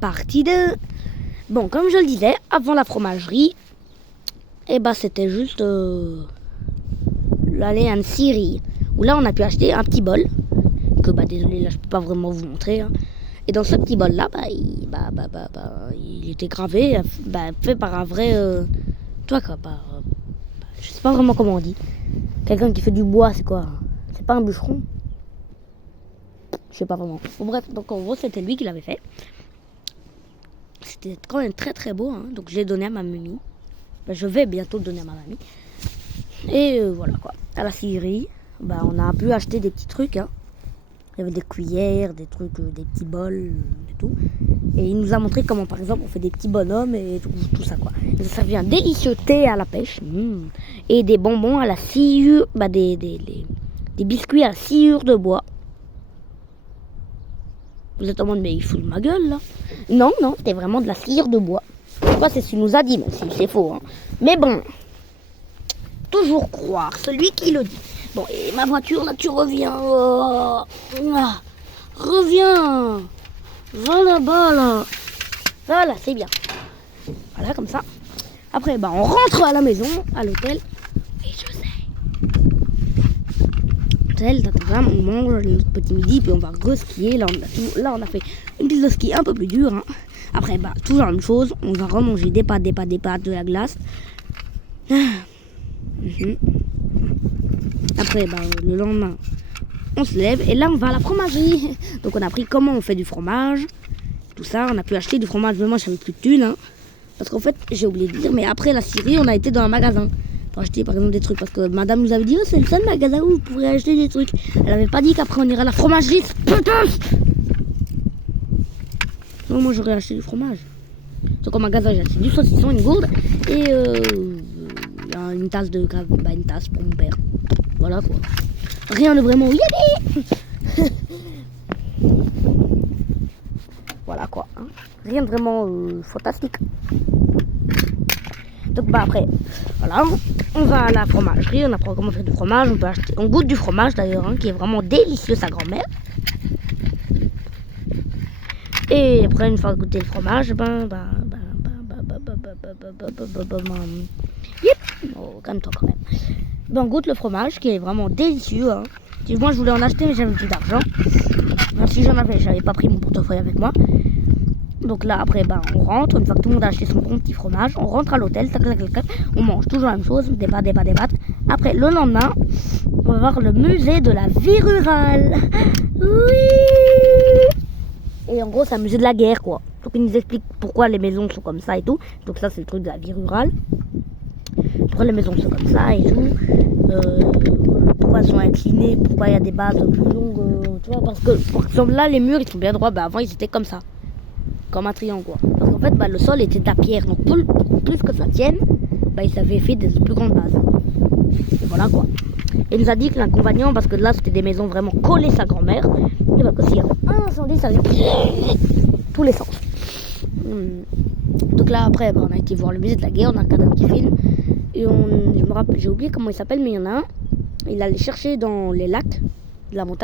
Partie 2. Bon, comme je le disais, avant la fromagerie, c'était juste l'aller en Syrie, où là on a pu acheter un petit bol, que désolé, là je peux pas vraiment vous montrer, hein. Et dans ce petit bol là, il était gravé, fait par un vrai, je sais pas vraiment comment on dit, quelqu'un qui fait du bois, c'est quoi? C'est pas un bûcheron? Je sais pas vraiment. Bon, bref, donc en gros c'était lui qui l'avait fait. C'était quand même très très beau, hein. Donc je l'ai donné à ma mamie. Je vais bientôt le donner à ma mamie. Et voilà quoi. À la scierie, on a pu acheter des petits trucs, hein. Il y avait des cuillères, des trucs, des petits bols et tout. Et il nous a montré comment par exemple on fait des petits bonhommes et tout ça quoi. Et ça servait un délicieux thé à la pêche. Et des bonbons à la sciure, des biscuits à la sciure de bois. Vous êtes en mode mais il fout de ma gueule là. Non, c'était vraiment de la sciure de bois. Je sais pas c'est ce qu'il nous a dit, même si c'est faux, hein. Mais bon, toujours croire celui qui le dit. Bon, et ma voiture là, tu reviens. Reviens. Va là-bas là. Voilà, c'est bien. Voilà, comme ça. Après, on rentre à la maison, à l'hôtel. Oui, je sais. Hôtel, on mange notre petit midi, puis on va re-skier. Là, on a fait une piste de ski un peu plus dure, hein. Après, toujours la même chose. On va remanger des pâtes, de la glace. Après, le lendemain, on se lève et là, on va à la fromagerie. Donc, on a appris comment on fait du fromage. Tout ça, on a pu acheter du fromage. Mais moi, j'avais plus de thunes, hein. Parce qu'en fait, j'ai oublié de dire, mais après la Syrie, on a été dans un magasin pour acheter par exemple des trucs. Parce que madame nous avait dit, c'est le seul magasin où vous pourrez acheter des trucs. Elle avait pas dit qu'après on irait à la fromagerie. Non, moi j'aurais acheté du fromage. Donc au magasin, j'ai acheté du saucisson, une gourde et une tasse une tasse pour mon père. Voilà quoi. Rien de vraiment voilà quoi, hein. Rien de vraiment fantastique. Donc après, voilà, on va à la fromagerie, on apprend comment faire du fromage, on goûte du fromage d'ailleurs, hein, qui est vraiment délicieux, sa grand-mère. Et après, une fois goûté le fromage, oh, calme-toi quand même. On goûte le fromage qui est vraiment délicieux, hein. Moi je voulais en acheter mais j'avais plus d'argent. Si j'en avais, j'avais pas pris mon portefeuille avec moi. Donc là après on rentre, une fois que tout le monde a acheté son bon petit fromage, on rentre à l'hôtel, on mange toujours la même chose, des pâtes. Après le lendemain, on va voir le musée de la vie rurale. Oui. Et en gros c'est un musée de la guerre quoi. Donc il nous explique pourquoi les maisons sont comme ça et tout. Donc ça c'est le truc de la vie rurale. Pourquoi les maisons sont comme ça et tout. Pourquoi elles sont inclinées, pourquoi il y a des bases plus longues, tu vois, parce que par exemple là les murs ils sont bien droits, avant ils étaient comme ça. Comme un triangle quoi. Parce qu'en fait le sol était de la pierre, donc plus que ça tienne, ils avaient fait des plus grandes bases. Et voilà quoi. Et il nous a dit que l'inconvénient, parce que là c'était des maisons vraiment collées sa grand-mère, et que s'il y avait un incendie, ça allait tous les sens. Donc là après on a été voir le musée de la guerre, on a regardé un petit film, et je me rappelle, j'ai oublié comment il s'appelle, mais il y en a un, il allait chercher dans les lacs de la montagne.